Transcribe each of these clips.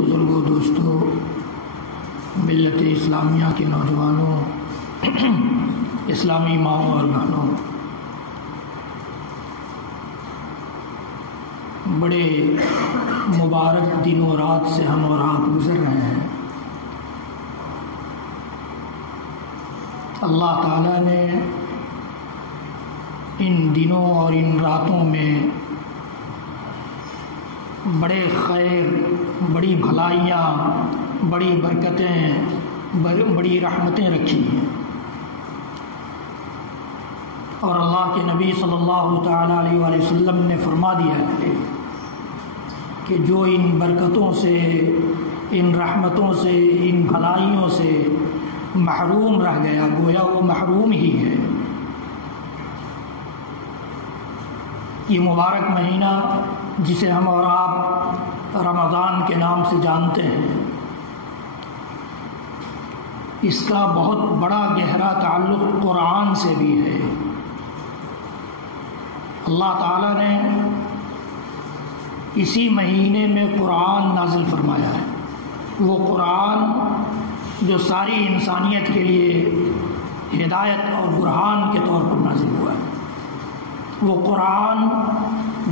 بزرگوں، دوستوں، ملت اسلامیہ کے نوجوانوں، اسلامی ماؤں اور بہنوں، بڑے مبارک دن و رات سے ہم اور آپ گزر رہے ہیں۔ اللہ تعالیٰ نے ان دنوں اور ان راتوں میں بڑے خیر، بڑی بھلائیاں، بڑی برکتیں، بڑی رحمتیں رکھی ہیں، اور اللہ کے نبی صلی اللہ تعالیٰ علیہ وآلہ وسلم نے فرما دیا ہے کہ جو ان برکتوں سے، ان رحمتوں سے، ان بھلائیوں سے محروم رہ گیا، گویا وہ محروم ہی ہے۔ یہ مبارک مہینہ جسے ہم اور آپ رمضان کے نام سے جانتے ہیں، اس کا بہت بڑا گہرا تعلق قرآن سے بھی ہے۔ اللہ تعالیٰ نے اسی مہینے میں قرآن نازل فرمایا ہے، وہ قرآن جو ساری انسانیت کے لیے ہدایت اور برہان کے طور پر نازل ہوا ہے، وہ قرآن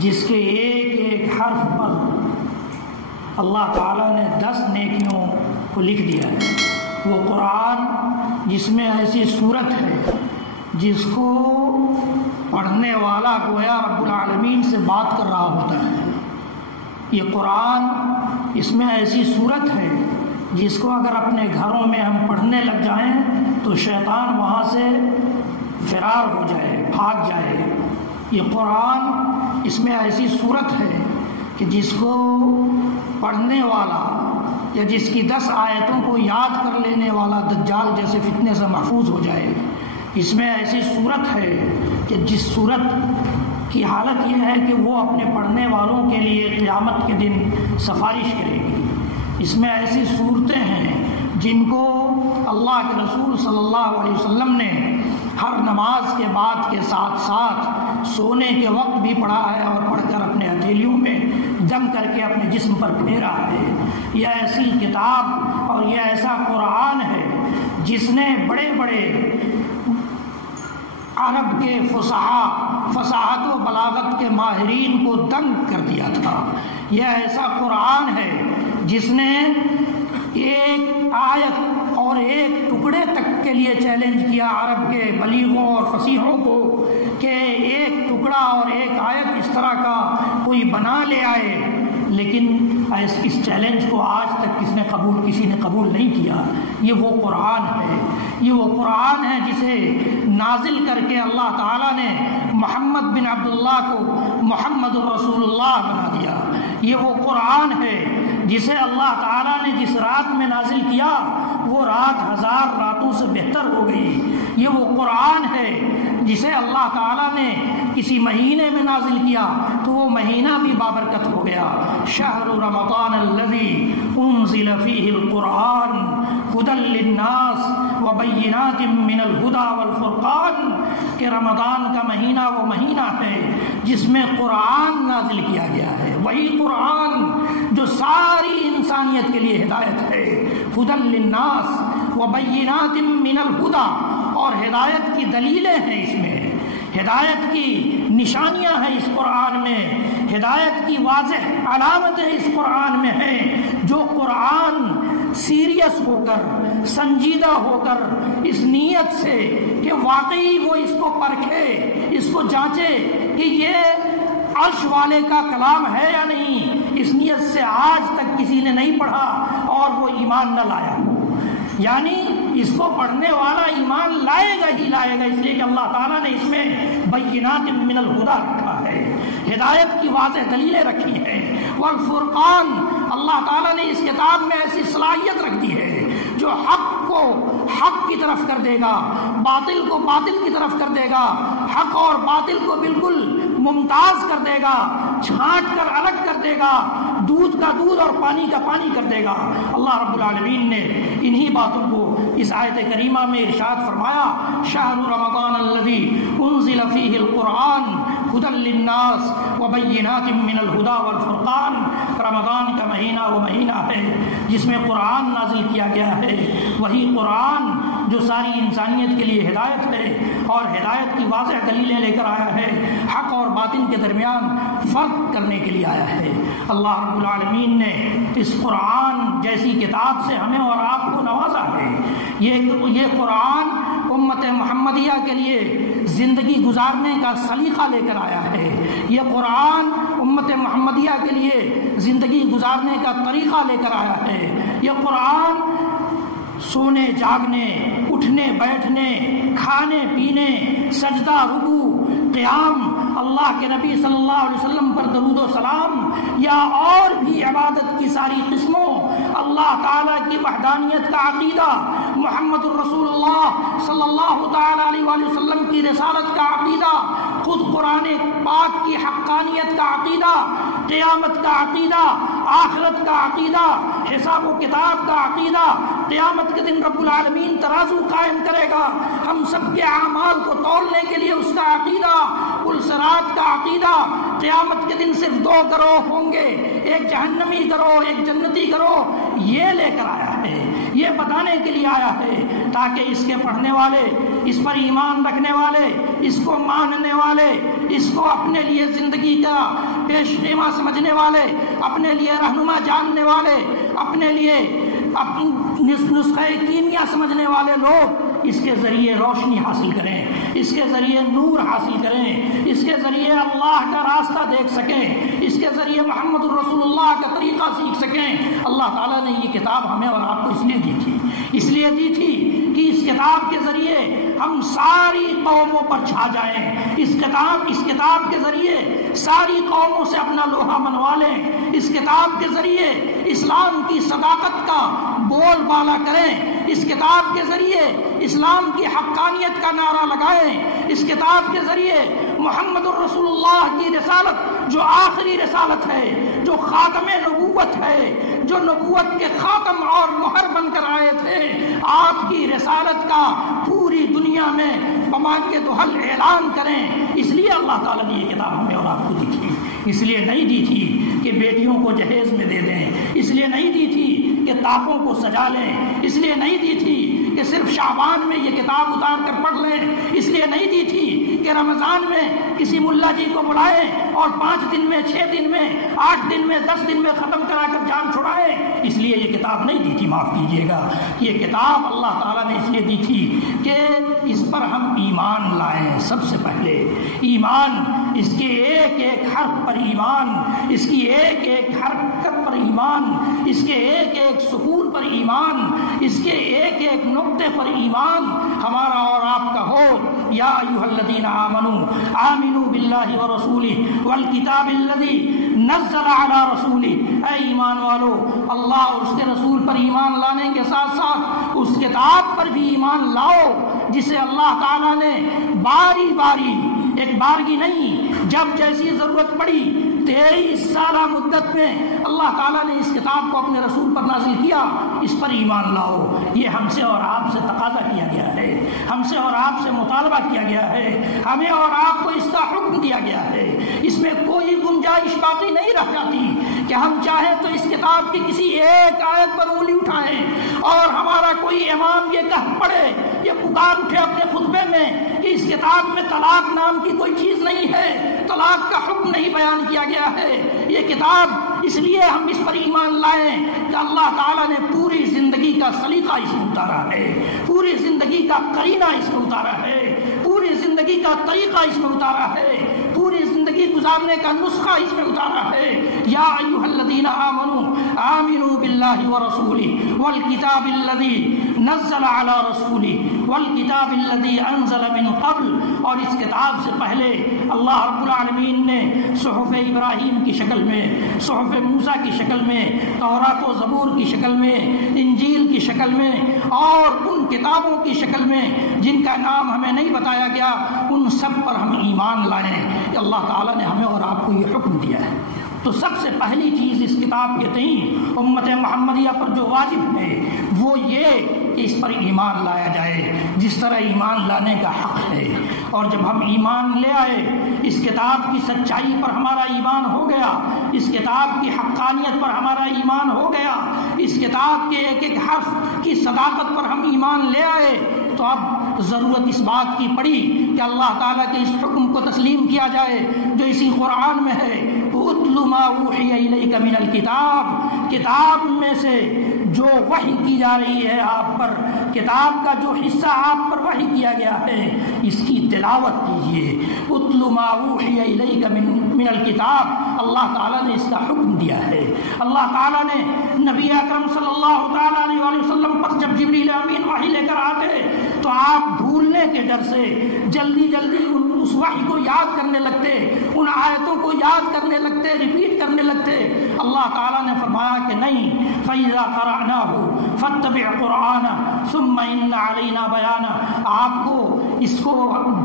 جس کے ایک ایک حرف پر اللہ تعالیٰ نے 10 نیکیوں کو لکھ دیا ہے، وہ قرآن جس میں ایسی صورت ہے جس کو پڑھنے والا گویا رب العالمین سے بات کر رہا ہوتا ہے۔ یہ قرآن اس میں ایسی صورت ہے جس کو اگر اپنے گھروں میں ہم پڑھنے لگ جائیں تو شیطان وہاں سے فرار ہو جائے، بھاگ جائے۔ یہ قرآن اس میں ایسی صورت ہے کہ جس کو پڑھنے والا یا جس کی 10 آیتوں کو یاد کر لینے والا دجال جیسے فتنے سے محفوظ ہو جائے۔ اس میں ایسی صورت ہے کہ جس صورت کی حالت یہ ہے کہ وہ اپنے پڑھنے والوں کے لیے قیامت کے دن سفارش کرے گی۔ اس میں ایسی صورتیں ہیں جن کو اللہ کے رسول صلی اللہ علیہ وسلم نے ہر نماز کے بعد کے ساتھ ساتھ سونے کے وقت بھی پڑھا ہے، اور پڑھ کر اپنے ہتھیلیوں میں دم کر کے اپنے جسم پر پھیرا ہے۔ یہ ایسی کتاب اور یہ ایسا قرآن ہے جس نے بڑے بڑے عرب کے فصاحت و بلاغت کے ماہرین کو دنگ کر دیا تھا۔ یہ ایسا قرآن ہے جس نے ایک آیت اور ایک ٹکڑے تک کے لیے چیلنج کیا عرب کے بلیغوں اور فصیحوں کو کہ ایک ٹکڑا اور ایک آیت اس طرح کا کوئی بنا لے آئے، لیکن اس چیلنج کو آج تک کسی نے قبول نہیں کیا۔ یہ وہ قرآن ہے، یہ وہ قرآن ہے جسے نازل کر کے اللہ تعالیٰ نے محمد بن عبداللہ کو محمد الرسول اللہ بنا دیا۔ یہ وہ قرآن ہے جسے اللہ تعالیٰ نے جس رات میں نازل کیا وہ رات 1000 راتوں سے بہتر ہو گئی۔ یہ وہ قرآن ہے جسے اللہ تعالیٰ نے کسی مہینے میں نازل کیا تو وہ مہینہ بھی بابرکت ہو گیا۔ شہر رمضان الذی انزل فیہ القرآن ھدی للناس وبینات من الھدی والفرقان، کہ رمضان کا مہینہ وہ مہینہ ہے جس میں قرآن نازل کیا گیا ہے، وہی قرآن جو ساری انسانیت کے لیے ہدایت ہے۔ ھدی للناس وبینات من الھدی، اور ہدایت کی دلیلیں ہیں اس میں، ہدایت کی نشانیاں ہیں اس قرآن میں، ہدایت کی واضح علامتیں اس قرآن میں ہیں۔ جو قرآن سیریس ہو کر، سنجیدہ ہو کر، اس نیت سے کہ واقعی وہ اس کو پرکھے، اس کو جانچے کہ یہ عرش والے کا کلام ہے یا نہیں، اس نیت سے آج تک کسی نے نہیں پڑھا اور وہ ایمان نہ لایا، یعنی اس کو پڑھنے والا ایمان لائے گا ہی لائے گا، اس لیے کہ اللہ تعالیٰ نے اس میں بینات من الھدی رکھا ہے، ہدایت کی واضح دلیلیں رکھی ہیں۔ والفرقان، اللہ تعالیٰ نے اس کتاب میں ایسی صلاحیت رکھ دی ہے جو حق کو حق کی طرف کر دے گا، باطل کو باطل کی طرف کر دے گا، حق اور باطل کو بالکل ممتاز کر دے گا، چھانٹ کر الگ کر دے گا، دودھ کا دودھ اور پانی کا پانی کر دے گا۔ اللہ رب العالمین نے انہی باتوں کو اس آیت کریمہ میں ارشاد فرمایا، شہر رمضان الذی انزل فیہ القرآن ھدی للناس وبینات من الھدی والفرقان، رمضان کا مہینہ وہ مہینہ ہے جس میں قرآن نازل کیا گیا ہے، وہی قرآن جو ساری انسانیت کے لیے ہدایت ہے اور ہدایت کی واضح دلیلیں لے کر آیا ہے، حق اور باطل کے درمیان فرق کرنے کے لیے آیا ہے۔ اللہ رب العالمین نے اس قرآن جیسی کتاب سے ہمیں اور آپ کو نوازا ہے۔ یہ قرآن امت محمدیہ کے لیے زندگی گزارنے کا سلیقہ لے کر آیا ہے۔ یہ قرآن امت محمدیہ کے لیے زندگی گزارنے کا طریقہ لے کر آیا ہے۔ یہ قرآن سونے جاگنے، اٹھنے بیٹھنے، کھانے پینے، سجدہ رکوع قیام، اللہ کے نبی صلی اللہ علیہ وسلم پر درود و سلام یا اور بھی عبادت کی ساری قسموں، اللہ تعالیٰ کی وحدانیت کا عقیدہ، محمد الرسول اللہ صلی اللہ تعالیٰ علیہ وآلہ وسلم کی رسالت کا عقیدہ، خود قرآن پاک کی حقانیت کا عقیدہ، قیامت کا عقیدہ، آخرت کا عقیدہ، حساب و کتاب کا عقیدہ، قیامت کے دن رب العالمین ترازو قائم کرے گا، ہم سب کے اعمال کو تولنے کے لیے اس کا عقیدہ، پل صراط کا عقیدہ، قیامت کے دن صرف 2 گروہ ہوں گے، ایک جہنمی گروہ ایک جنتی گروہ، یہ لے کر آیا ہے، یہ بتانے کے لیے آیا ہے تاکہ اس کے پڑھنے والے، اس پر ایمان رکھنے والے، اس کو ماننے والے، اس کو اپنے لیے زندگی کا پیش خیمہ سمجھنے والے، اپنے لیے رہنما جاننے والے، اپنے لیے نسخہ کیمیا سمجھنے والے لوگ اس کے ذریعے روشنی حاصل کریں، اس کے ذریعے نور حاصل کریں، اس کے ذریعے اللہ کا راستہ دیکھ سکیں، اس کے ذریعے محمد الرسول اللہ کا طریقہ سیکھ سکیں۔ اللہ تعالیٰ نے یہ کتاب ہمیں اور آپ کو اس لیے دی تھی کہ اس کتاب کے ذریعے ہم ساری قوموں پر چھا جائیں، اس کتاب کے ذریعے ساری قوموں سے اپنا لوہا منوا لیں، اس کتاب کے ذریعے اسلام کی صداقت کا بول بالا کریں، اس کتاب کے ذریعے اسلام کی حقانیت کا نعرہ لگائیں، اس کتاب کے ذریعے محمد الرسول اللہ کی رسالت جو آخری رسالت ہے، جو خاتم نبوت ہے، جو نبوت کے خاتم اور مہر بن کر آئے تھے، آپ کی رسالت کا پوری دنیا میں بمانگ دہل اعلان کریں۔ اس لیے اللہ تعالیٰ نے یہ کتاب ہمیں اور آپ کو دی تھی، اس لیے نہیں دی تھی کہ بیٹیوں کو جہیز میں دے دیں، اس لیے نہیں دی تھی کہ طاقوں کو سجا لیں، اس لیے نہیں دی تھی کہ صرف شعبان میں یہ کتاب اتار کر پڑھ لیں، اس لیے نہیں دی تھی کہ رمضان میں کسی ملا جی کو بلائیں اور 5 دن میں 6 دن میں 8 دن میں 10 دن میں ختم کرا کر جان چھڑائیں، اس لیے یہ کتاب نہیں دی تھی، معاف کیجیے گا۔ یہ کتاب اللہ تعالیٰ نے اس لیے دی تھی کہ اس پر ہم ایمان لائیں، سب سے پہلے ایمان، اس کے ایک ایک حرف پر ایمان، اس کی ایک ایک حرکت پر ایمان، اس کے ایک ایک سکون پر ایمان، اس کے ایک ایک نقطے پر ایمان ہمارا اور آپ کا ہو۔ یا ایھا الذین آمنوا آمنوا باللہ ورسولہ والکتاب الذی نزل علی رسولہ، اے ایمان والو اللہ اور اس کے رسول پر ایمان لانے کے ساتھ ساتھ اس کتاب پر بھی ایمان لاؤ جسے اللہ تعالیٰ نے باری باری، ایک بارگی نہیں، جب جیسی ضرورت پڑی 23 سالہ مدت میں اللہ تعالیٰ نے اس کتاب کو اپنے رسول پر نازل کیا، اس پر ایمان لاؤ۔ یہ ہم سے اور آپ سے تقاضا کیا گیا ہے، ہم سے اور آپ سے مطالبہ کیا گیا ہے، ہمیں اور آپ کو اس کا حکم دیا گیا ہے۔ اس میں کوئی گنجائش باقی نہیں رہ جاتی کہ ہم چاہیں تو اس کتاب کی کسی ایک آیت پر انگلی اٹھائیں اور ہمارا کوئی امام یہ کہہ پڑے، یہ پکار اٹھے اپنے خطبے میں کہ اس کتاب میں طلاق نام کی کوئی چیز نہیں ہے، طلاق کا حکم نہیں بیان کیا گیا ہے۔ یہ کتاب اس لیے ہم اس پر ایمان لائیں کہ اللہ تعالیٰ نے پوری زندگی کا سلیقہ اس میں اتارا ہے، پوری زندگی کا قرینہ اس میں اتارا ہے، پوری زندگی کا طریقہ اس میں اتارا ہے، پوری زندگی گزارنے کا نسخہ اس میں اتارا ہے۔ یا ایھا الذین آمنوا آمنوا باللہ ورسولہ والکتاب الذی نزل علی رسولہ والکتاب الذی انزل من قبل، اور اس کتاب سے پہلے اللہ رب العالمین نے صحف ابراہیم کی شکل میں، صحف موسیٰ کی شکل میں، تورات و زبور کی شکل میں، انجیل کی شکل میں اور ان کتابوں کی شکل میں جن کا نام ہمیں نہیں بتایا گیا، ان سب پر ہم ایمان لائیں۔ اللہ تعالیٰ نے ہمیں اور آپ کو یہ حکم دیا ہے۔ تو سب سے پہلی چیز اس کتاب کے تئیں امت محمدیہ پر جو واجب ہے وہ یہ کہ اس پر ایمان لایا جائے جس طرح ایمان لانے کا حق ہے۔ اور جب ہم ایمان لے آئے، اس کتاب کی سچائی پر ہمارا ایمان ہو گیا، اس کتاب کی حقانیت پر ہمارا ایمان ہو گیا، اس کتاب کے ایک ایک حرف کی صداقت پر ہم ایمان لے آئے، تو اب ضرورت اس بات کی پڑی کہ اللہ تعالیٰ کے اس حکم کو تسلیم کیا جائے جو اسی قرآن میں ہے، اتل ما اوحی الیک من الکتاب، کتاب میں سے جو وحی کی جا رہی ہے آپ پر، کتاب کا جو حصہ آپ پر وحی کیا گیا ہے، اس کی تلاوت کیجیے۔ اتل ما اوحی الیک من الکتاب، اللہ تعالیٰ نے اس کا حکم دیا ہے۔ اللہ تعالیٰ نے نبی اکرم صلی اللہ تعالیٰ علیہ وسلم پر جب جبریل امین وحی لے کر آتے تو آپ بھولنے کے ڈر سے جلدی جلدی اس وحی کو یاد کرنے لگتے، ان آیتوں کو یاد کرنے لگتے، ریپیٹ کرنے لگتے۔ اللہ تعالیٰ نے فرمایا کہ نہیں، فَإِذَا قَرَأْنَاهُ فَاتَّبِعْ قُرْآنَهُ ثُمَّ إِنَّ عَلَيْنَا بَيَانَهُ، آپ کو اس کو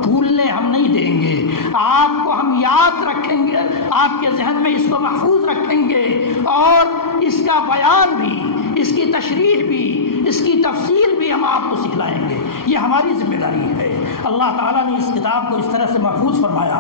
بھولنے ہم نہیں دیں گے، آپ کو ہم یاد رکھیں گے، آپ کے ذہن میں اس کو محفوظ رکھیں گے، اور اس کا بیان بھی، اس کی تشریح بھی، اس کی تفصیل بھی ہم آپ کو سکھلائیں گے۔ یہ ہماری ذمہ داری ہے۔ اللہ تعالیٰ نے اس کتاب کو اس طرح سے محفوظ فرمایا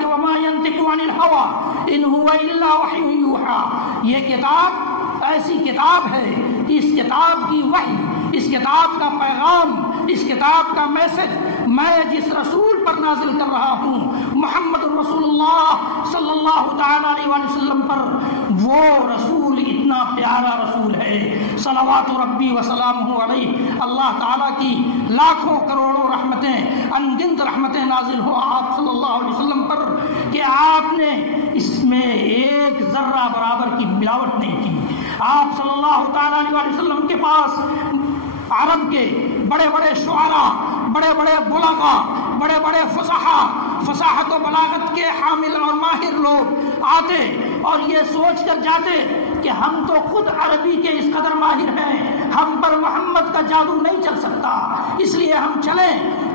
کہ وَمَا يَنطِقُ عَنِ الْهَوَىٰ إِنْ هُوَ إِلَّا وَحْيٌ يُوحَىٰ، یہ کتاب ایسی کتاب ہے کہ اس کتاب کی وحی، اس کتاب کا پیغام، اس کتاب کا میسج میں جس رسول پر نازل کر رہا ہوں، محمد رسول اللہ صلی اللہ تعالیٰ علیہ وسلم پر، وہ رسول اتنا پیارا رسول ہے، صلوات ربی وسلامہ علیہ، اللہ تعالیٰ کی لاکھوں کروڑوں رحمتیں، انگنت رحمتیں نازل ہو آپ صلی اللہ علیہ وسلم پر کہ آپ نے اس میں ایک ذرہ برابر کی ملاوٹ نہیں کی۔ آپ صلی اللہ تعالیٰ علیہ وسلم کے پاس عرب کے بڑے بڑے شعراء، بڑے بڑے بلغاء، بڑے بڑے فصاحت و بلاغت کے حامل اور ماہر لوگ آتے اور یہ سوچ کر جاتے کہ ہم تو خود عربی کے اس قدر ماہر ہیں، ہم پر محمد کا جادو نہیں چل سکتا، اس لیے ہم چلیں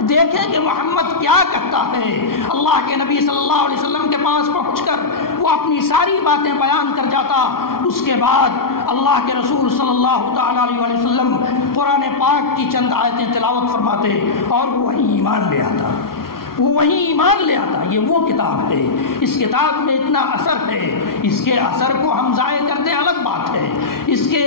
دیکھیں کہ محمد کیا کہتا ہے۔ اللہ کے نبی صلی اللہ علیہ وسلم کے پاس پہنچ کر وہ اپنی ساری باتیں بیان کر جاتا، اس کے بعد اللہ کے رسول صلی اللہ تعالیٰ علیہ وسلم قرآن پاک کی چند آیتیں تلاوت فرماتے اور وہ وہی ایمان لے آتا، وہ وہی ایمان لے آتا۔ یہ وہ کتاب ہے، اس کتاب میں اتنا اثر ہے، اس کے اثر کو ہم ضائع کرتے الگ بات ہے، اس کے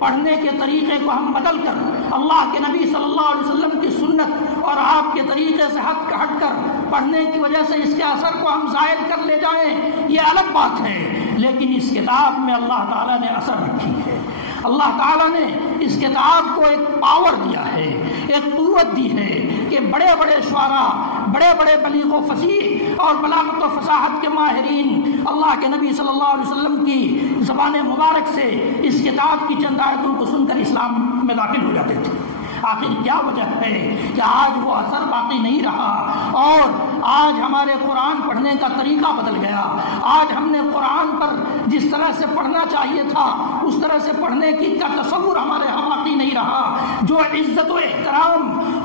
پڑھنے کے طریقے کو ہم بدل کر اللہ کے نبی صلی اللہ علیہ وسلم کی سنت اور آپ کے طریقے سے ہٹ کر پڑھنے کی وجہ سے اس کے اثر کو ہم زائل کر لے جائیں، یہ الگ بات ہے، لیکن اس کتاب میں اللہ تعالیٰ نے اثر رکھی ہے۔ اللہ تعالیٰ نے اس کتاب کو ایک پاور دیا ہے، ایک قوت دی ہے کہ بڑے بڑے شعراء، بڑے بڑے بلیغ و فصیح اور بلاغت و فصاحت کے ماہرین اللہ کے نبی صلی اللہ علیہ وسلم کی زبان مبارک سے اس کتاب کی چند آیتوں کو سن کر اسلام میں داخل ہو جاتے تھے۔ آخر کیا وجہ ہے کہ آج وہ اثر باقی نہیں رہا اور آج ہمارے قرآن پڑھنے کا طریقہ بدل گیا؟ آج ہم نے قرآن پر جس طرح سے پڑھنا چاہیے تھا اس طرح سے پڑھنے کا تصور ہمارے ہاں باقی نہیں رہا۔ جو عزت و احترام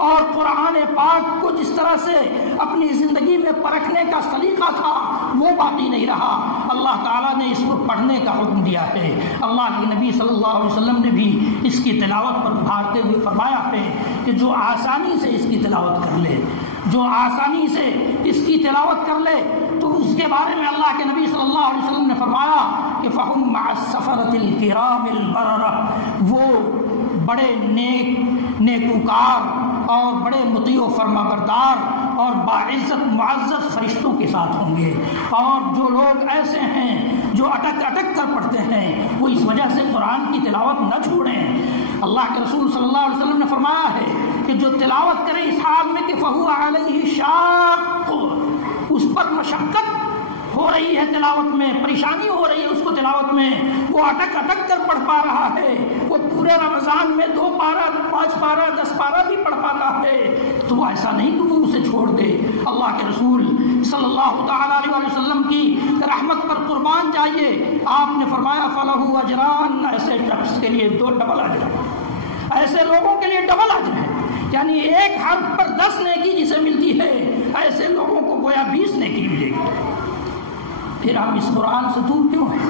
اور قرآن پاک کو جس طرح سے اپنی زندگی میں پرکھنے کا سلیقہ تھا وہ باقی نہیں رہا۔ اللہ تعالیٰ نے اس کو پڑھنے کا حکم دیا ہے۔ اللہ کے نبی صلی اللہ علیہ وسلم نے بھی اس کی تلاوت پر ابھارتے ہوئے فرمایا ہے کہ جو آسانی سے اس کی تلاوت کر لے، جو آسانی سے اس کی تلاوت کر لے، تو اس کے بارے میں اللہ کے نبی صلی اللہ علیہ وسلم نے فرمایا کہ فَهُمْ مَعَ السَّفَرَةِ الْكِرَامِ الْبَرَرَةِ، وہ بڑے نیکوکار اور بڑے مطیع و فرمانبردار اور باعزت معزز فرشتوں کے ساتھ ہوں گے۔ اور جو لوگ ایسے ہیں جو اٹک کر پڑھتے ہیں وہ اس وجہ سے قرآن کی تلاوت نہ چھوڑیں۔ اللہ کے رسول صلی اللہ علیہ وسلم نے فرمایا ہے کہ جو تلاوت کرے اس حال میں کہ فَهُوَ عَلَيْهِ شَاقٌ، اس پر مشقت ہو رہی ہے، تلاوت میں پریشانی ہو رہی ہے اس کو تلاوت میں، وہ اٹک کر پڑھ پا رہا ہے، وہ پورے رمضان میں 2 پارہ 5 پارہ 10 پارہ بھی پڑھ پاتا ہے، تو وہ ایسا نہیں کہ وہ اسے چھوڑ دے۔ اللہ کے رسول صلی اللہ تعالیٰ علیہ وسلم کی رحمت پر قربان جائیے، آپ نے فرمایا فَلَهُ أَجْرَانِ، ایسے شخص کے لیے 2 ڈبل اجر ہے، ایسے لوگوں کے لیے ڈبل اجر ہے، یعنی ایک حرف پر 10 نیکی جسے ملتی ہے ایسے لوگوں کو گویا 20 نیکی ملے گی۔ پھر ہم اس قرآن سے دور کیوں ہیں؟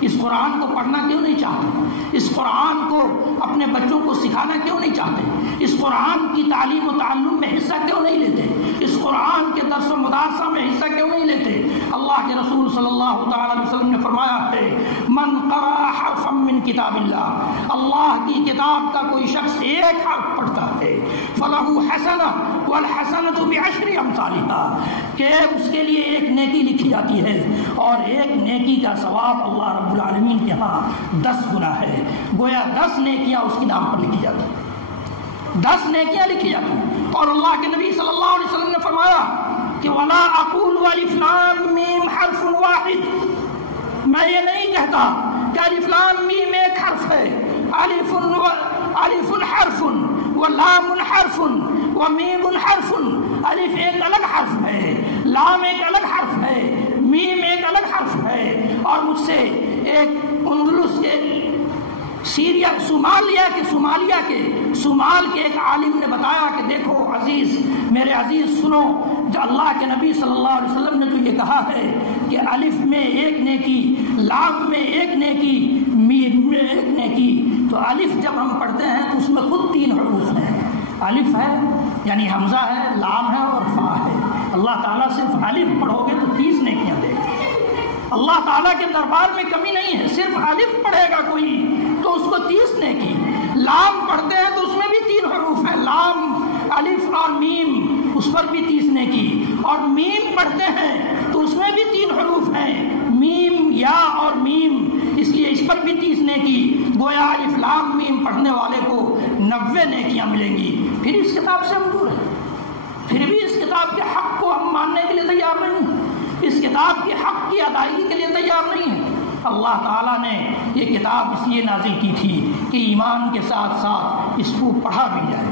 اس قرآن کو پڑھنا کیوں نہیں چاہتے؟ اس قرآن کو اپنے بچوں کو سکھانا کیوں نہیں چاہتے؟ اس قرآن کی تعلیم و تعلم میں حصہ کیوں نہیں لیتے؟ اس قرآن کے درس و مدارسہ میں حصہ کیوں نہیں لیتے؟ اللہ کے رسول صلی اللہ تعالی علیہ وسلم نے فرمایا ہے من قرأ حرفا من کتاب اللہ، اللہ کی کتاب کا کوئی شخص ایک حرف پڑھتا ہے فلہ حسنہ والحسنۃ بعشر امثالها، کہ اس کے لیے ایک نیکی لکھی جاتی ہے اور ایک نیکی کا ثواب اللہ رب العالمین کے ہاں 10 گنا ہے۔ گویا 10 نیکیاں اس کے نام پر لکھی جاتی ہیں، 10 نیکیاں لکھی جاتی ہیں۔ اور اللہ کے نبی صلی اللہ علیہ وسلم نے فرمایا کہ وَلَا أَقُولُ أَلِف لام میم حرف واحد، میں یہ نہیں کہتا کہ الف لام میم ایک حرف ہے، الف حرف ولام حرف ومیم حرف، الف ایک الگ حرف ہے، لام ایک الگ حرف ہے، میم ایک الگ حرف ہے۔ اور مجھ سے ایک اندلس کے سیریا صومالیہ کے ایک عالم نے بتایا کہ دیکھو عزیز، میرے عزیز سنو، جو اللہ کے نبی صلی اللہ علیہ وسلم نے جو یہ کہا ہے کہ الف میں ایک نیکی، لام میں ایک نیکی، میم میں ایک نیکی، تو الف جب ہم پڑھتے ہیں تو اس میں خود 3 حروف ہیں، الف ہے یعنی حمزہ ہے، لام ہے اور فا ہے۔ اللہ تعالیٰ صرف الف پڑھو گے تو 30 نیکیاں دے گا۔ اللہ تعالیٰ کے دربار میں کمی نہیں ہے، صرف الف پڑھے گا کوئی تو اس کو 30 نیکی، لام پڑھتے ہیں تو اس میں بھی 3 حروف ہیں، لام، الف اور میم، اس پر بھی 30 نیکی، اور میم پڑھتے ہیں تو اس میں بھی 3 حروف ہیں، میم، یا اور میم، اس لیے اس پر بھی 30 نیکی۔ گویا الف لام میم پڑھنے والے کو 90 نیکیاں ملیں گی۔ پھر اس کتاب سے ہم دور ہیں، پھر بھی اس کتاب کے حق کو ہم ماننے کے لیے تیار نہیں ہیں، اس کتاب کے حق کی ادائیگی کے لیے تیار نہیں ہیں۔ اللہ تعالیٰ نے یہ کتاب اس لیے نازل کی تھی کہ ایمان کے ساتھ ساتھ اس کو پڑھا بھی جائے،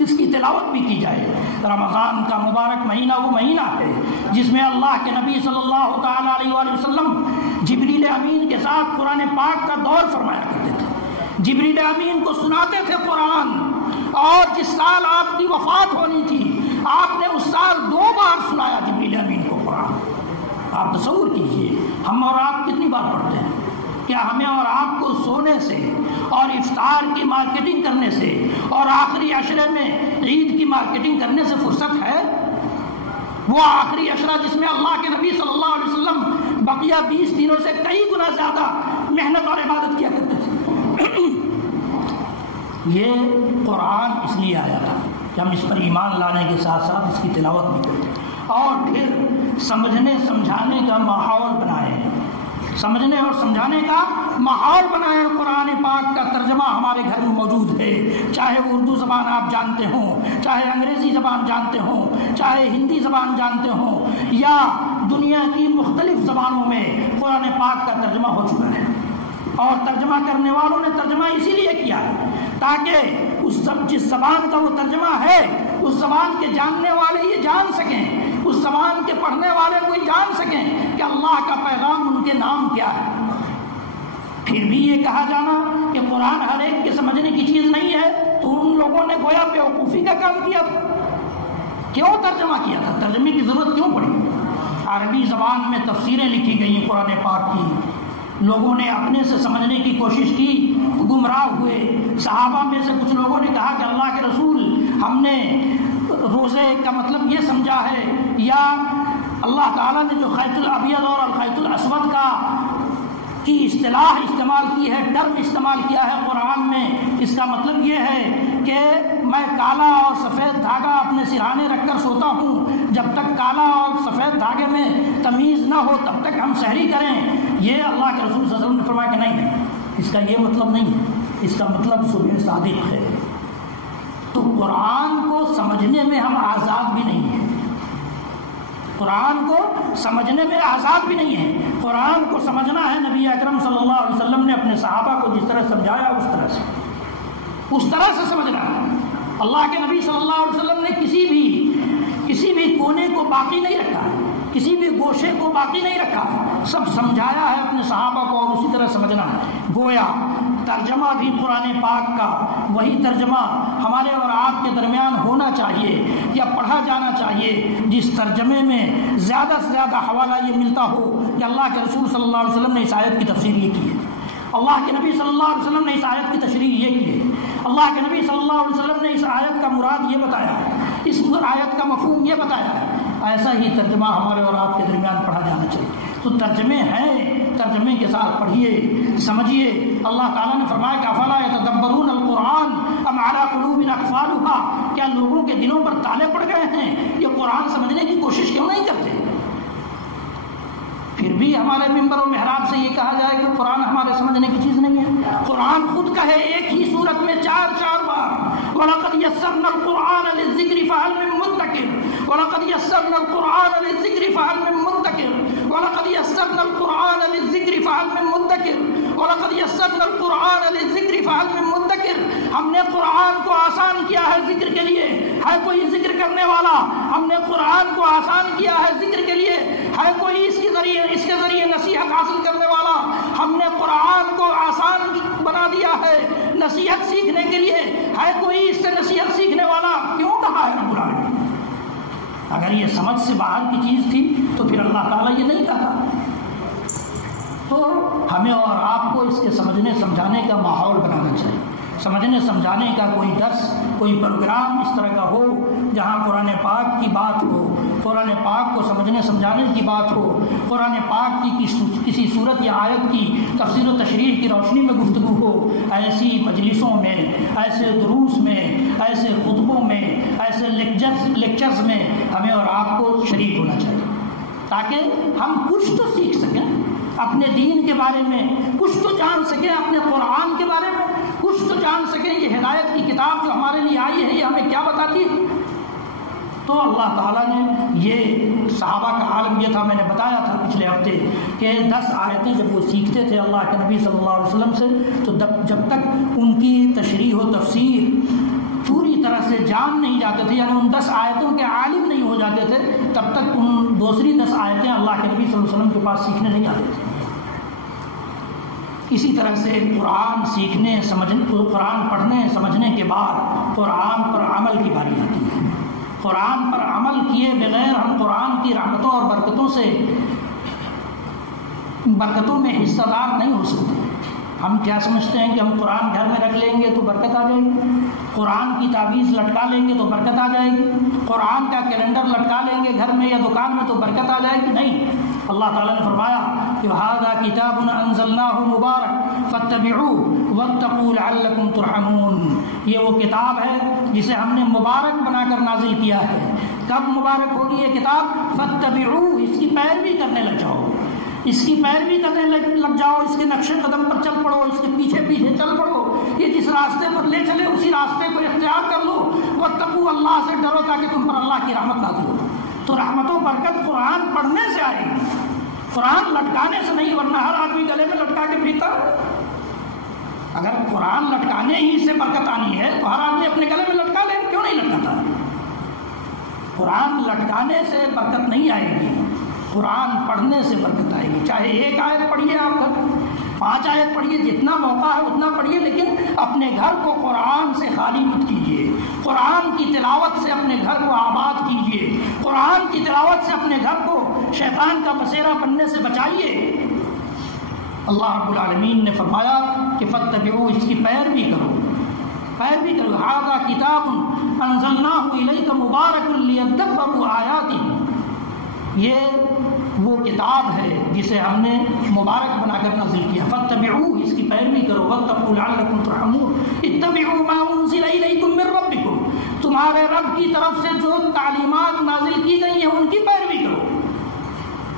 اس کی تلاوت بھی کی جائے۔ رمضان کا مبارک مہینہ وہ مہینہ ہے جس میں اللہ کے نبی صلی اللہ تعالیٰ علیہ وآلہ وسلم جبریل امین کے ساتھ قرآن پاک کا دور فرمایا کرتے تھے، جبریل امین کو سناتے تھے قرآن، اور جس سال آپ کی وفات ہونی تھی آپ نے اس سال 2 بار سنایا جبریل امین کو قرآن۔ آپ تصور کیجئے ہم اور آپ کتنی بار پڑھتے ہیں؟ کیا ہمیں اور آپ کو سونے سے اور افطار کی مارکیٹنگ کرنے سے اور آخری عشرے میں عید کی مارکیٹنگ کرنے سے فرصت ہے؟ وہ آخری عشرہ جس میں اللہ کے نبی صلی اللہ علیہ وسلم بقیہ 20 دنوں سے کئی گنا زیادہ محنت اور عبادت کیا کرتے تھے۔ یہ قرآن اس لیے آیا تھا کہ ہم اس پر ایمان لانے کے ساتھ ساتھ اس کی تلاوت بھی کریں اور پھر سمجھنے سمجھانے کا ماحول بنائیں، سمجھنے اور سمجھانے کا ماحول بنائیں۔ قرآن پاک کا ترجمہ ہمارے گھر میں موجود ہے، چاہے اردو زبان آپ جانتے ہوں، چاہے انگریزی زبان جانتے ہوں، چاہے ہندی زبان جانتے ہوں، یا دنیا کی مختلف زبانوں میں قرآن پاک کا ترجمہ ہو چکا ہے، اور ترجمہ کرنے والوں نے ترجمہ اسی لیے کیا ہے تاکہ جس زبان کا وہ ترجمہ ہے اس زبان کے جاننے والے یہ جان سکیں، اس زبان کے پڑھنے والے کو یہ جان سکیں کہ اللہ کا پیغام ان کے نام کیا ہے۔ پھر بھی یہ کہا جانا کہ قرآن ہر ایک کے سمجھنے کی چیز نہیں ہے تو ان لوگوں نے گویا بیوقوفی کا کام کیا تھا۔ کیوں ترجمہ کیا تھا؟ ترجمے کی ضرورت کیوں پڑی؟ عربی زبان میں تفسیریں لکھی گئی ہیں قرآن پاک کی، لوگوں نے اپنے سے سمجھنے کی کوشش کی، گمراہ ہوئے۔ صحابہ میں سے کچھ لوگوں نے کہا کہ اللہ کے رسول ہم نے روزے کا مطلب یہ سمجھا ہے، یا اللہ تعالیٰ نے جو خیط الابیض اور الخیط الاسود کی اصطلاح استعمال کی ہے، ٹرم استعمال کیا ہے قرآن میں، اس کا مطلب یہ ہے کہ میں کالا اور سفید دھاگا اپنے سرہانے رکھ کر سوتا ہوں، جب تک کالا اور سفید دھاگے میں تمیز نہ ہو تب تک ہم سحری کریں۔ یہ اللہ کے رسول صلی اللہ علیہ وسلم نے فرمایا کہ نہیں، اس کا یہ مطلب نہیں ہے، اس کا مطلب صبح صادق ہے۔ تو قرآن کو سمجھنے میں ہم آزاد بھی نہیں ہیں، قرآن کو سمجھنے میں آزاد بھی نہیں ہے۔ قرآن کو سمجھنا ہے نبی اکرم صلی اللہ علیہ وسلم نے اپنے صحابہ کو جس طرح سمجھایا اس طرح سے سمجھنا ہے۔ اللہ کے نبی صلی اللہ علیہ وسلم نے کسی بھی کونے کو باقی نہیں رکھا، کسی بھی گوشے کو باقی نہیں رکھا، سب سمجھایا ہے اپنے صحابہ کو اور اسی طرح سمجھنا ہے۔ گویا ترجمہ بھی قرآن پاک کا وہی ترجمہ ہمارے اور آپ کے درمیان ہونا چاہیے یا پڑھا جانا چاہیے جس ترجمے میں زیادہ سے زیادہ حوالہ یہ ملتا ہو کہ اللہ کے رسول صلی اللہ علیہ وسلم نے اس آیت کی تفسیر یہ کی ہے، اللہ کے نبی صلی اللہ علیہ وسلم نے اس آیت کی تشریح یہ کی ہے، اللہ کے نبی صلی اللہ علیہ وسلم نے اس آیت کا مراد یہ بتایا ہے، اس آیت کا مفہوم یہ بتایا ہے۔ ایسا ہی ترجمہ ہمارے اور آپ کے درمیان پڑھا جانا چاہیے۔ تو ترجمے ہیں، ترجمے کے ساتھ پڑھیے، سمجھیے۔ اللہ تعالیٰ نے فرمایا کہ افلا یتدبرون القرآن ام علی قلوب اقفالها، کیا لوگوں کے دلوں پر تالے پڑ گئے ہیں، یہ قرآن سمجھنے کی کوشش کیوں نہیں کرتے؟ پھر بھی ہمارے ممبر و محراب سے یہ کہا جائے کہ قرآن ہمارے سمجھنے کی چیز نہیں ہے۔ قرآن خود کہے ایک ہی صورت میں چار بار وَلَقَدْ يَسَّرْنَا الْقُرْآنَ لِلذِّكْرِ فَهَلْ مِن مُّدَّكِرٍ وَلَقَدْ يَسَّرْنَا الْقُرْآنَ لِلذِّكْرِ فَهَلْ مِن مُّدَّكِرٍ وَلَقَدْ يَسَّرْنَا الْقُرْآنَ لِلذِّكْرِ فَهَلْ مِن مُّدَّكِرٍ وَلَقَدْ يَسَّرْنَا الْقُرْآنَ لِلذِّكْرِ فَهَلْ مِن مُّدَّكِرٍ، ہم نے قرآن کو آسان کیا ہے ذکر کے لیے، ہے کوئی ذکر کرنے والا؟ ہم نے قرآن کو آسان کیا ہے ذکر کے لیے، ہے کوئی اس کے ذریعے نصیحت حاصل کرنے والا؟ ہم نے قرآن کو آسان بنا دیا ہے نصیحت سیکھنے کے لیے، ہے کوئی اس سے نصیحت سیکھنے والا؟ کیوں کہا ہے رب العالمین؟ اگر یہ سمجھ سے باہر کی چیز تھی تو پھر اللہ تعالیٰ یہ نہیں کہتا۔ تو ہمیں اور آپ کو اس کے سمجھنے سمجھانے کا ماحول بنانا چاہیے، سمجھنے سمجھانے کا کوئی درس، کوئی پروگرام اس طرح کا ہو جہاں قرآن پاک کی بات ہو، قرآن پاک کو سمجھنے سمجھانے کی بات ہو، قرآن پاک کی کسی صورت یا آیت کی تفسیر و تشریح کی روشنی میں گفتگو ہو۔ ایسی مجلسوں میں، ایسے دروس میں، ایسے خطبوں میں، ایسے لیکچرز میں ہمیں اور آپ کو شریک ہونا چاہیے تاکہ ہم کچھ تو سیکھ سکیں اپنے دین کے بارے میں، کچھ تو جان سکیں اپنے قرآن کے بارے میں، کچھ تو جان سکیں یہ ہدایت کی کتاب جو ہمارے لیے آئی ہے یہ ہمیں کیا بتاتی ہے۔ تو اللہ تعالیٰ نے یہ صحابہ کا عالم یہ تھا، میں نے بتایا تھا پچھلے ہفتے کہ 10 آیتیں جب وہ سیکھتے تھے اللہ کے نبی صلی اللہ علیہ وسلم سے، تو جب تک ان کی تشریح و تفسیر پوری طرح سے جان نہیں جاتے تھے، یعنی ان 10 آیتوں کے عالم نہیں ہو جاتے تھے، تب تک ان دوسری 10 آیتیں اللہ کے نبی صلی اللہ علیہ وسلم کے پاس سیکھنے نہیں آتے تھے۔ اسی طرح سے قرآن سیکھنے قرآن پڑھنے سمجھنے کے بعد قرآن پر عمل کی باری آتی ہے۔ قرآن پر عمل کیے بغیر ہم قرآن کی رحمتوں اور برکتوں میں حصہ دار نہیں ہو سکتے۔ ہم کیا سمجھتے ہیں کہ ہم قرآن گھر میں رکھ لیں گے تو برکت آ جائے گی، قرآن کی تعویذ لٹکا لیں گے تو برکت آ جائے گی، قرآن کا کیلنڈر لٹکا لیں گے گھر میں یا دکان میں تو برکت آ جائے گی؟ نہیں۔ اللہ تعالیٰ نے فرمایا کہ ھذا کتاب انزلناہ مبارک فاتبعوہ واتقوا لعلکم ترحمون، یہ وہ کتاب ہے جسے ہم نے مبارک بنا کر نازل کیا ہے۔ کب مبارک ہوگی یہ کتاب؟ فاتبعوہ، اس کی پیروی کرنے لگ جاؤ، اس کی پیروی کرنے لگ جاؤ، اس کے نقش قدم پر چل پڑو، اس کے پیچھے پیچھے چل پڑو، یہ جس راستے پر لے چلے اسی راستے کو اختیار کر لو۔ واتقوا، اللہ سے ڈرو تاکہ تم پر اللہ کی رحمت نازل ہو۔ تو رحمت و برکت قرآن پڑھنے سے آئے گی، قرآن لٹکانے سے نہیں، ورنہ ہر آدمی گلے میں لٹکا کے پھرتا ہے۔ اگر قرآن لٹکانے ہی سے برکت آنی ہے تو ہر آدمی اپنے گلے میں لٹکا لے، کیوں نہیں لٹکاتا؟ قرآن لٹکانے سے برکت نہیں آئے گی، قرآن پڑھنے سے برکت آئے گی۔ چاہے ایک آیت پڑھیے آپ گھر، 5 آیت پڑھیے، جتنا موقع ہے اتنا پڑھیے، لیکن اپنے گھر کو قرآن سے خالی مت کیجیے، قرآن کی تلاوت سے اپنے گھر کو آباد کیجیے، قرآن کی تلاوت سے اپنے گھر کو شیطان کا بسیرا بننے سے بچائیے۔ اللہ رب العالمین نے فرمایا کہ فاتبعوا، اس کی پیروی کرو، پیروی کرو۔ ھذا کتاب انزلناہ الیک مبارک لیدبروا آیاتہ، یہ وہ کتاب ہے جسے ہم نے مبارک بنا کر نازل کیا۔ فاتبعوہ، اس کی پیروی کرو، واتقوا لعلکم ترحمون، اتبعوا ما انزل الیکم من ربکم، تمہارے رب کی طرف سے جو تعلیمات نازل کی گئی ہیں ان کی پیروی کرو۔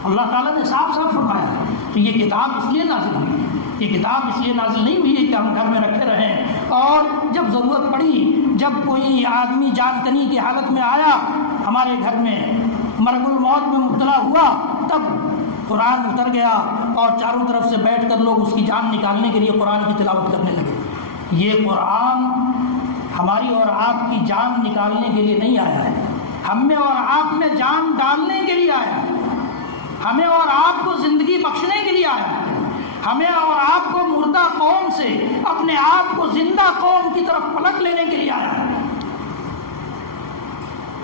اللہ تعالیٰ نے صاف صاف فرمایا ہے۔ تو یہ کتاب اس لیے نازل ہوئی ہے، یہ کتاب اس لیے نازل نہیں ہوئی ہے کہ ہم گھر میں رکھے رہیں اور جب ضرورت پڑی، جب کوئی آدمی جان کنی کی حالت میں آیا ہمارے گھر میں، مرگ الموت میں مبتلا ہوا، تب قرآن اتر گیا اور چاروں طرف سے بیٹھ کر لوگ اس کی جان نکالنے کے لیے قرآن کی تلاوت کرنے لگے۔ یہ قرآن ہماری اور آپ کی جان نکالنے کے لیے نہیں آیا ہے، ہم میں اور آپ میں جان ڈالنے کے لیے آیا ہے، ہمیں اور آپ کو زندگی بخشنے کے لیے آیا ہے، ہمیں اور آپ کو مردہ سے اپنے آپ کو زندہ قوم کی طرف پلٹ لینے کے لیے آیا ہے۔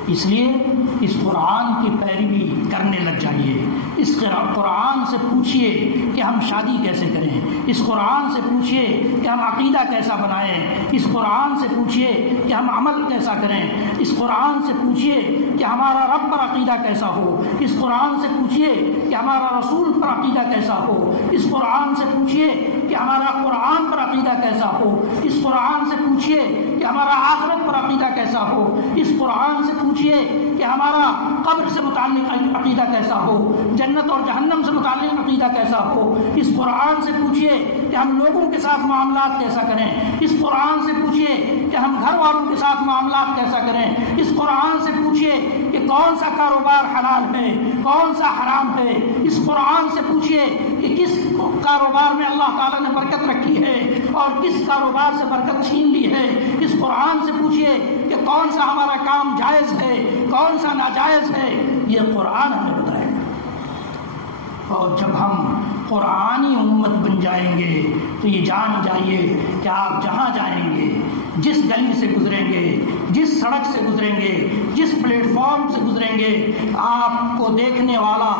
اس لیے اس قرآن کی پیروی کرنے لگ جائیے۔ اس قرآن سے پوچھئے کہ ہم شادی کیسے کریں، اس قرآن سے پوچھئے کہ ہم عقیدہ کیسا بنائیں، اس قرآن سے پوچھئے کہ ہم عمل کیسا کریں، اس قرآن سے پوچھئے کہ ہمارا رب پر عقیدہ کیسا ہو، اس قرآن سے پوچھئے کہ ہمارا رسول پر عقیدہ کیسا ہو، اس قرآن سے پوچھئے کہ ہمارا قرآن پر عقیدہ کیسا ہو، اس قرآن سے پوچھئے کہ ہمارا آخرت پر عقیدہ کیسا ہو، اس قرآن سے پوچھئے کہ ہمارا قبر سے متعلق عقیدہ کیسا ہو، جنت اور جہنم سے متعلق عقیدہ کیسا ہو، اس قرآن سے پوچھئے کہ ہم لوگوں کے ساتھ معاملات کیسا کریں، اس قرآن سے پوچھئے کہ ہم گھر والوں کے ساتھ معاملات کیسا کریں، اس قرآن سے پوچھئے کہ کون سا کاروبار حلال ہے کون سا حرام ہے، اس قرآن سے پوچھئے کہ کس کاروبار میں اللہ تعالیٰ نے برکت رکھی ہے اور کس کاروبار سے برکت چھین لی ہے، اس قرآن سے پوچھئے کہ کون سا ہمارا کام جائز ہے کون سا ناجائز ہے، یہ قرآن ہمیں بتائے گا۔ اور جب ہم قرآنی امت بن جائیں گے تو یہ جان جائیے کہ آپ جہاں جائیں گے، جس گلی سے گزریں گے، جس سڑک سے گزریں گے، جس پلیٹ فارم سے گزریں گے، آپ کو دیکھنے والا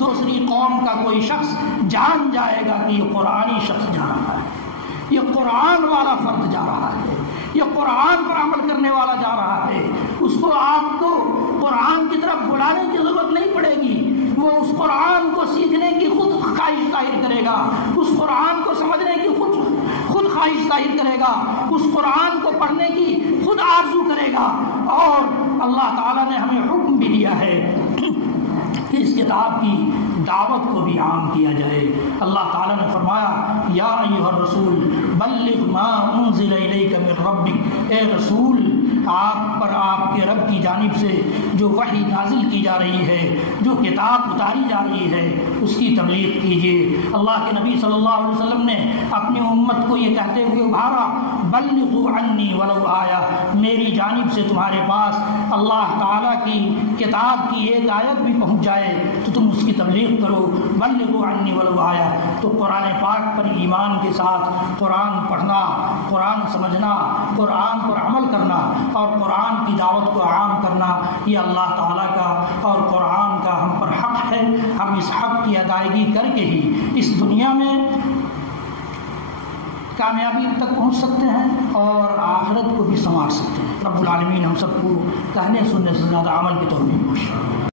دوسری قوم کا کوئی شخص جان جائے گا کہ یہ قرآنی شخص جا رہا ہے، یہ قرآن والا فرد جا رہا ہے، یہ قرآن پر عمل کرنے والا جا رہا ہے۔ اس کو آپ کو قرآن کی طرف بلانے کی ضرورت نہیں پڑے گی، وہ اس قرآن کو سیکھنے کی خود خواہش ظاہر کرے گا، اس قرآن کو سمجھنے کی خود خواہش ظاہر کرے گا، اس قرآن کو پڑھنے کی خود آرزو کرے گا۔ اور اللہ تعالیٰ نے ہمیں حکم بھی دیا ہے کہ اس کتاب کی دعوت کو بھی عام کیا جائے۔ اللہ تعالیٰ نے فرمایا یا ایھا الرسول بلغ ما انزل الیک من ربک، اے رسول آپ پر آپ کے رب کی جانب سے جو وحی نازل کی جا رہی ہے، جو کتاب اتاری جا رہی ہے، اس کی تبلیغ کیجیے۔ اللہ کے نبی صلی اللہ علیہ وسلم نے اپنی امت کو یہ کہتے ہوئے ابھارا بلغوا عنی ولو آیہ، میری جانب سے تمہارے پاس اللہ تعالیٰ کی کتاب کی ایک آیت بھی پہنچ جائے تو تم اس کی تبلیغ کرو، بلغوا عنی ولو آیہ۔ تو قرآن پاک پر ایمان کے ساتھ قرآن پڑھنا، قرآن سمجھنا، قرآن پر عمل کرنا اور قرآن کی دعوت کو عام کرنا، یہ اللہ تعالیٰ کا اور قرآن کا ہم پر حق ہے۔ ہم اس حق کی ادائیگی کر کے ہی اس دنیا میں کامیابی تک پہنچ سکتے ہیں اور آخرت کو بھی سنوار سکتے ہیں۔ رب العالمین ہم سب کو کہنے سننے سے زیادہ عمل کی توفیق بخشے۔